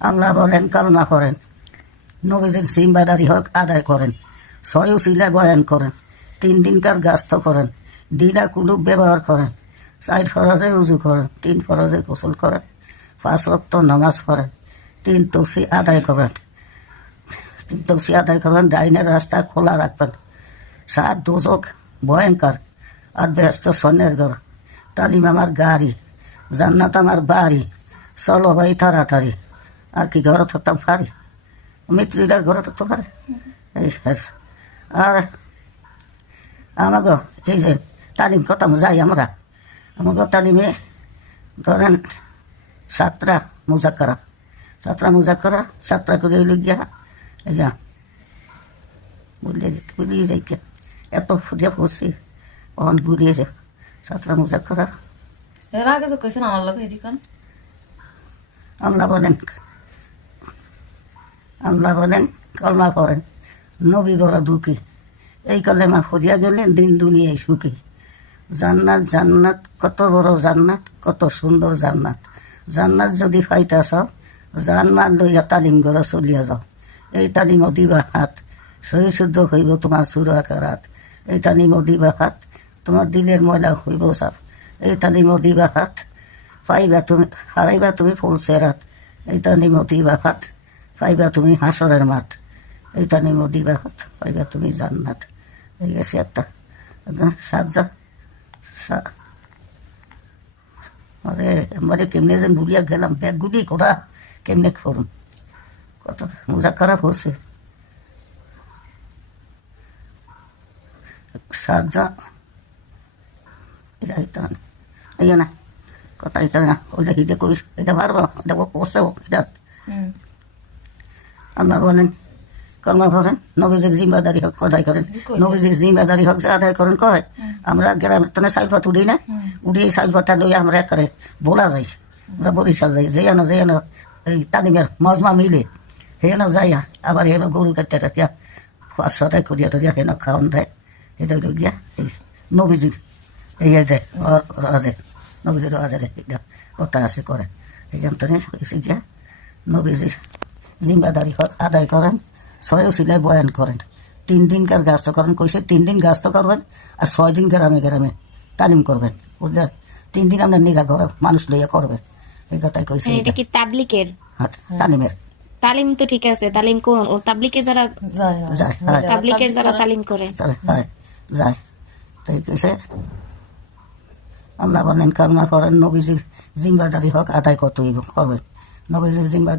আল্লাহ বলেন কালমা করেন, নবীজির জিম্মাদারি হক আদায় করেন, ছয় উসিলা বয়ান করেন, 3 দিনকার গাস্ত করেন, ডিলা কুলুপ ব্যবহার করেন, 4 ফরজে উজু করেন, 3 ফরজে গোসল করেন, 5 ওয়াক্ত নামাজ পড়েন, 3 তৌসি আদায় করেন, 3 তৌসি আদায় করেন, ডাইনের রাস্তা খোলা রাখবেন, 7 দোজক ভয়ঙ্কর আর ব্যস্ত সৈন্যের ঘর, তালিম আমার গাড়ি, জান্নাত আমার বাড়ি, চলো ভাই তাড়াতাড়ি। আর কি ঘরে থাকতাম পারি? মৃত্যুটার ঘরে থাকতে পারে? এই শেষ। আর আমাকে এই যে তালিম করতাম যাই আমরা, আমাকে তালিমে ধরেন 7টা মুজাক্কারা, 7টা করে হইল গিয়া এই যা বুঝলিয়ে যাই কে এত ফুটিয়া পড়ছি অন বুড়িয়েছে 7টা মুজাক্কারা। এর আগে যে কইছেন আমার লগে এদিকে আল্লাহ বলেন কলমা করেন, নবী বড় দুঃখী, এই কলেমা ফরিয়া গেলে দিন দুনিয়ায় সুখী। জান্নাত জান্নাত কত বড় জান্নাত, কত সুন্দর জান্নাত। জান্নাত যদি পাইতা চাও জান্নাত লইয়া তালিম ঘরে চলিয়া যাও। এই তালিম দিবা হাত, সহি শুদ্ধ হইব তোমার সুরাকারাত। এই তালিম দিবা হাত, তোমার দিলের ময়লা হইব সাফ। এই তালিম দিবা হাত, পাইবা তুমি হারাইবা তুমি ফুল সেরাত। এই তালিম দিবা হাত, পাইবা তুমি হাসরের মাঠ। এই তালিম দিবা হাত, পাইবা তুমি জান্নাত। এই গেছে একটা সাজা। আরে এবারে কেমনে যেন বুড়িয়া গেলাম, ব্যাগগুলি কোথা কেমনে করুন, কত মোজা খারাপ হচ্ছে। সাজা এটা এটা এই না কথা, এটা না ওইটা হিটে করিস, এটা পারবো, এটা করছে এটা। আল্লাহ বলেন কলমা করেন, নবীজির জিম্মাদারি হক আদায় করেন। নবীজির জিম্মাদারি হক যে আদায় করেন কয়, আমরা গ্রামের তনে সাইলপাত উঠি না, উঠি এই সাইলপাতটা লই আমরা একবারে বলা যাই, আমরা বরিশাল যাই, যে যেন এই তালিমের মজমা মিলে হেন যাইয়া আবার হেন গরু কাটতে টাটিয়া 5-6টায় করিয়া টরিয়া হেন খাওয়ান দেয়। এটা গিয়া এই নবীজির এই দেয় রাজে, নবীজির রাজারে এটা কথা আছে করে। এইখান থেকে গিয়া নবীজির জিম্মাদারি হক আদায় করেন, 6 উসিলায় বয়ান করেন, 3 দিনকার গাস্ত করেন। কইছে 3 দিন গাস্ত করবেন আর 6 দিন গ্রামে গ্রামে তালিম করবেন। বুঝলেন? 3 দিন আপনার নিজা ঘরে মানুষ লইয়া করবেন, এই কথাই কইছে। এটা কি তাবলিকের? তালিমের তালিম তো ঠিক আছে, তালিম কোন ও তাবলিকে যারা যায়, তাবলিকের যারা তালিম করে যায়, তাই কইছে। আল্লাহ বলেন কালমা করেন, নবীজির জিম্মাদারি হক আদায় করতে হইব, করবেন। নবীজির জিম্মাদারি